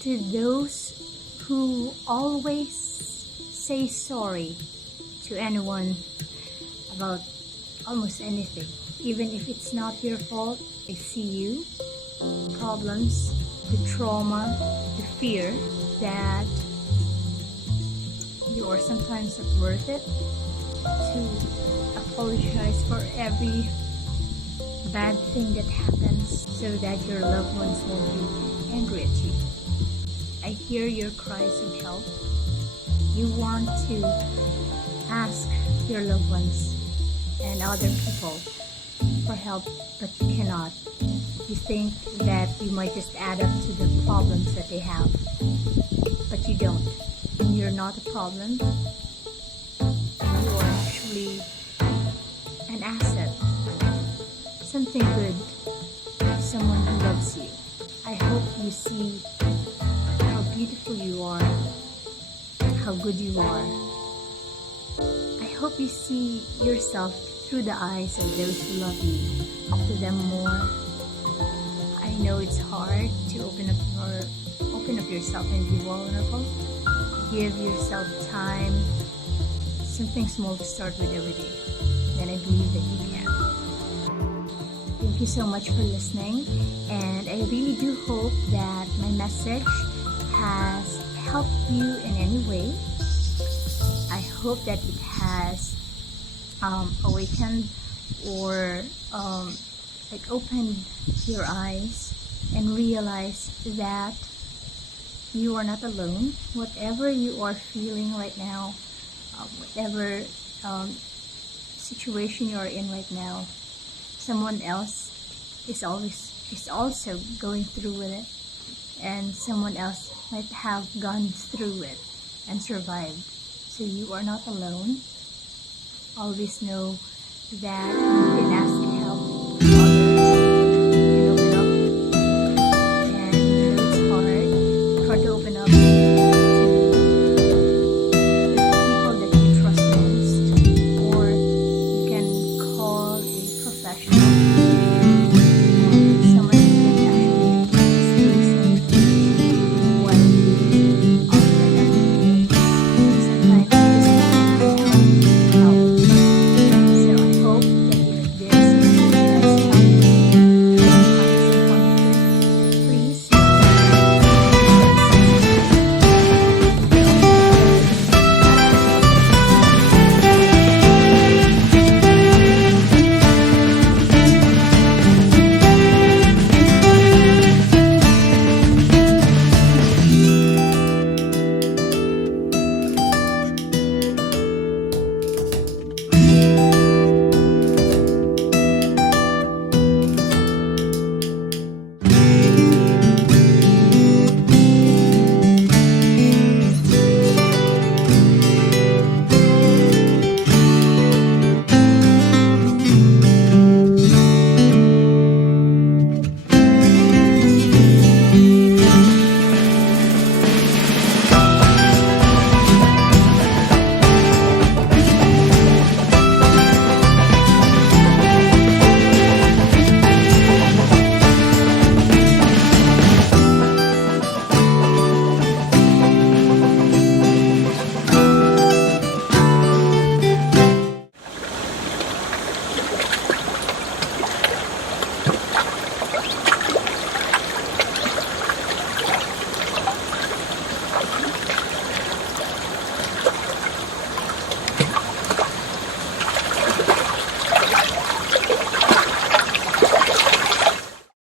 To those who always say sorry to anyone about almost anything, even if it's not your fault, I see you. Problems, the trauma, the fear that you are sometimes not worth it to apologize for every bad thing that happens so that your loved ones won't be angry at you. I hear your cries of help. You want to ask your loved ones and other people for help, but you cannot. You think that you might just add up to the problems that they have, but you don't. And you're not a problem. You are actually an asset, something good, someone who loves you. I hope you see how beautiful you are, how good you are. I hope you see yourself through the eyes of those who love you, to them more. I know it's hard to open up yourself and be vulnerable. Give yourself time, something small to start with every day. Then I believe that you can. Thank you so much for listening, and I really do hope that my message has helped you in any way. I hope that it has awakened or opened your eyes and realized that you are not alone. Whatever you are feeling right now, whatever situation you are in right now, someone else is also going through with it, and someone else might have gone through it and survived. So you are not alone. Always know that